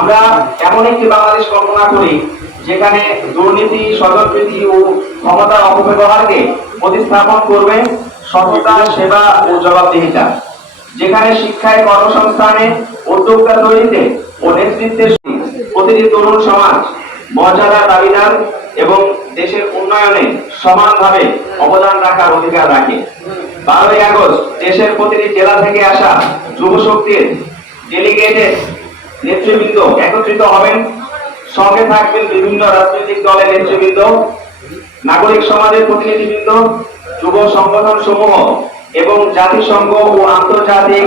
আমরা এমন একটি বাংলাদেশ কল্পনা করি, যেখানে দুর্নীতি স্বজনপ্রীতি ও ক্ষমতার অপব্যবহারকে প্রতিস্থাপন করবে সততা, সেবা ও জবাবদিহিতা, যেখানে শিক্ষায় কর্মসংস্থানে উদ্যোক্তা তৈরিতে ও নেতৃত্বে প্রতিটি তরুণ সমাজ মর্যাদার দাবিদার এবং দেশের উন্নয়নে সমানভাবে অবদান রাখার অধিকার রাখে। বারোই আগস্ট দেশের প্রতিটি জেলা থেকে আসা যুব শক্তির ডেলিগেটেড নেতৃবৃন্দ একত্রিত হবেন, সঙ্গে থাকবেন বিভিন্ন রাজনৈতিক দলের নেতৃবৃন্দ, নাগরিক সমাজের প্রতিনিধিবৃন্দ, যুব সংগঠন সমূহ এবং জাতিসংঘ ও আন্তর্জাতিক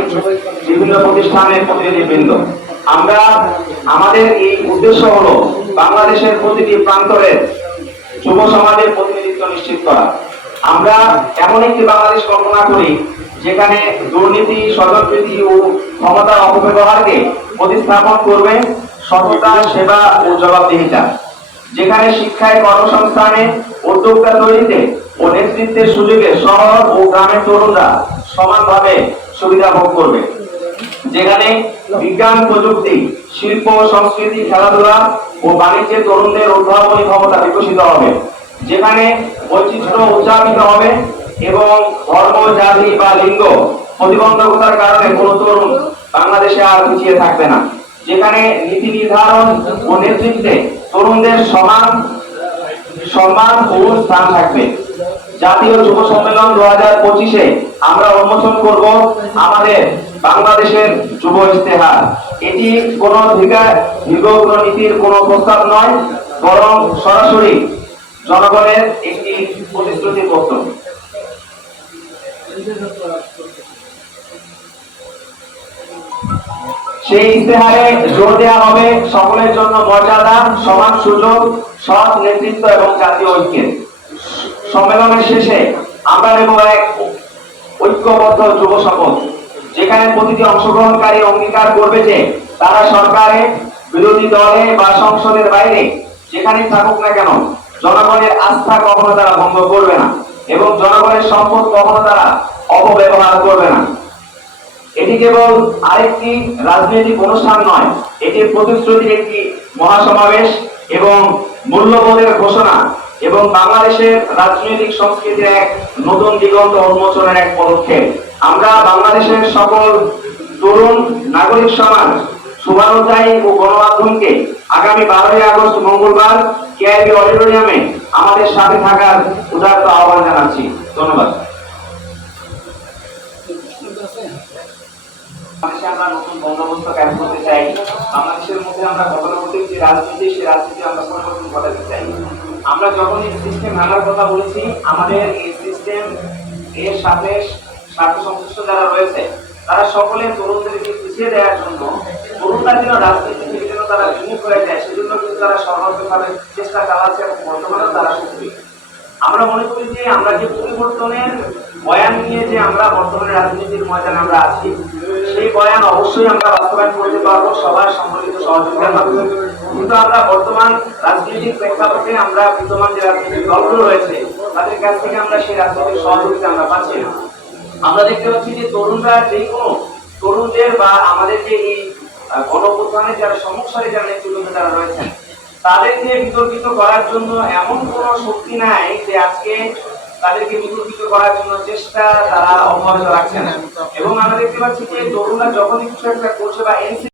বিভিন্ন প্রতিষ্ঠানের প্রতিনিধিবৃন্দ। আমরা, আমাদের এই উদ্দেশ্য হলো বাংলাদেশের প্রতিটি প্রান্তরের যুব সমাজের প্রতিনিধিত্ব নিশ্চিত করা। আমরা এমন একটি বাংলাদেশ কল্পনা করি, যেখানে দুর্নীতি, স্বজনপ্রীতি ও ক্ষমতার অপব্যবহারকে প্রতিস্থাপন করবে সততা, সেবা ও জবাবদিহিতা, যেখানে শিক্ষায় কর্মসংস্থানে উদ্যোক্তা তৈরিতে ও নেতৃত্বের সুযোগে শহর ও গ্রামের তরুণরা সমানভাবে সুবিধা ভোগ করবে, যেখানে বিজ্ঞান, প্রযুক্তি, শিল্প, সংস্কৃতি, খেলাধুলা ও বাণিজ্যে তরুণদের উদ্ভাবনী ক্ষমতা বিকশিত হবে। যেখানে বৈচিত্র্য উদযাপিত হবে এবং ধর্ম, জাতি বা লিঙ্গ প্রতিবন্ধকতার কারণে কোন তরুণ বাংলাদেশে আর পিছিয়ে থাকবে না। যেখানে নীতি নির্ধারণ ও নেতৃত্বে তরুণদের সমান সম্মান ও স্থান থাকবে। জাতীয় যুব সম্মেলন দু হাজার পঁচিশে আমরা উন্মোচন করব আমাদের বাংলাদেশের যুব ইস্তেহার এটি কোন দীর্ঘ নীতির কোনো প্রস্তাব নয়, বরং সরাসরি জনগণের একটি প্রতিশ্রুতি পত্র সেই ইস্তেহারে জোর দেওয়া হবে সকলের জন্য মর্যাদা, সমান সুযোগ, সৎ নেতৃত্ব এবং জাতীয় ঐক্যের। সম্মেলনের শেষে আমরা নেব এক ঐক্যবদ্ধ যুব শপথ যেখানে প্রতিটি অংশগ্রহণকারী অঙ্গীকার করবে যে তারা সরকারে, বিরোধী দলে বা সংসদের বাইরে যেখানে থাকুক না কেন জনগণের আস্থা কখনো তারা ভঙ্গ করবে না এবং জনগণের সম্পদ কখনো তারা অপব্যবহার করবে না। এটি কেবল আরেকটি রাজনৈতিক অনুষ্ঠান নয়, এটি প্রতিশ্রুতির একটি মহাসমাবেশ এবং মূল্যবোধের ঘোষণা এবং বাংলাদেশের রাজনৈতিক সংস্কৃতির এক নতুন দিগন্ত উন্মোচনের এক পদক্ষেপ। আমরা বাংলাদেশের সকল তরুণ, নাগরিক সমাজ শুভানুধ্যায়ী ও গণমাধ্যমকে আগামী বারোই আগস্ট মঙ্গলবার কেআইবি অডিটোরিয়ামে আমাদের সাথে থাকার উদারত আহ্বান জানাচ্ছি। ধন্যবাদ। আমরা নতুন বন্দোবস্ত করতে চাই। বাংলাদেশের মধ্যে আমরা যে রাজনীতি, সেই রাজনীতি আমরা পরিবর্তন ঘটাতে চাই। আমরা যখন এই সিস্টেম ভাঙার কথা বলেছি, আমাদের এই সিস্টেম এর সাথে স্বার্থ সংশ্লিষ্ট যারা রয়েছে, তারা সকলে তরুণদেরকে পিছিয়ে দেওয়ার জন্য তরুণরা যেন রাজনীতি তারা বিমুখ হয়ে যায়, সেজন্য কিন্তু তারা সর্বতভাবে চেষ্টা চালাচ্ছে এবং তারা আমরা মনে করি যে আমরা যে পরিবর্তনের বয়ান নিয়ে যে আমরা বর্তমানে রাজনীতির ময়দানে আমরা আছি, সেই বয়ান অবশ্যই আমরা বাস্তবায়ন করতে পারব সবার সম্মিলিত সহযোগিতার মাধ্যমে। কিন্তু আমরা বর্তমান রাজনৈতিক প্রেক্ষাপটে আমরা বিদ্যমান যে রাজনৈতিক দলগুলো রয়েছে, তাদের কাছ থেকে আমরা সেই রাজনৈতিক সহযোগিতা আমরা পাচ্ছি না। আমরা দেখতে পাচ্ছি যে তরুণরা যে কোনো তরুণদের বা আমাদের যে এই গণপ্রধানের যারা সমস্যারে যারা নেতৃত্ব যারা রয়েছেন তাদেরকে বিতর্কিত করার জন্য এমন কোন শক্তি নাই যে আজকে তাদেরকে বিতর্কিত করার জন্য চেষ্টা তারা অব্যাহত রাখছে না। এবং আমরা দেখতে পাচ্ছি যে তরুণরা যখনই কিছু একটা করছে বা এনসি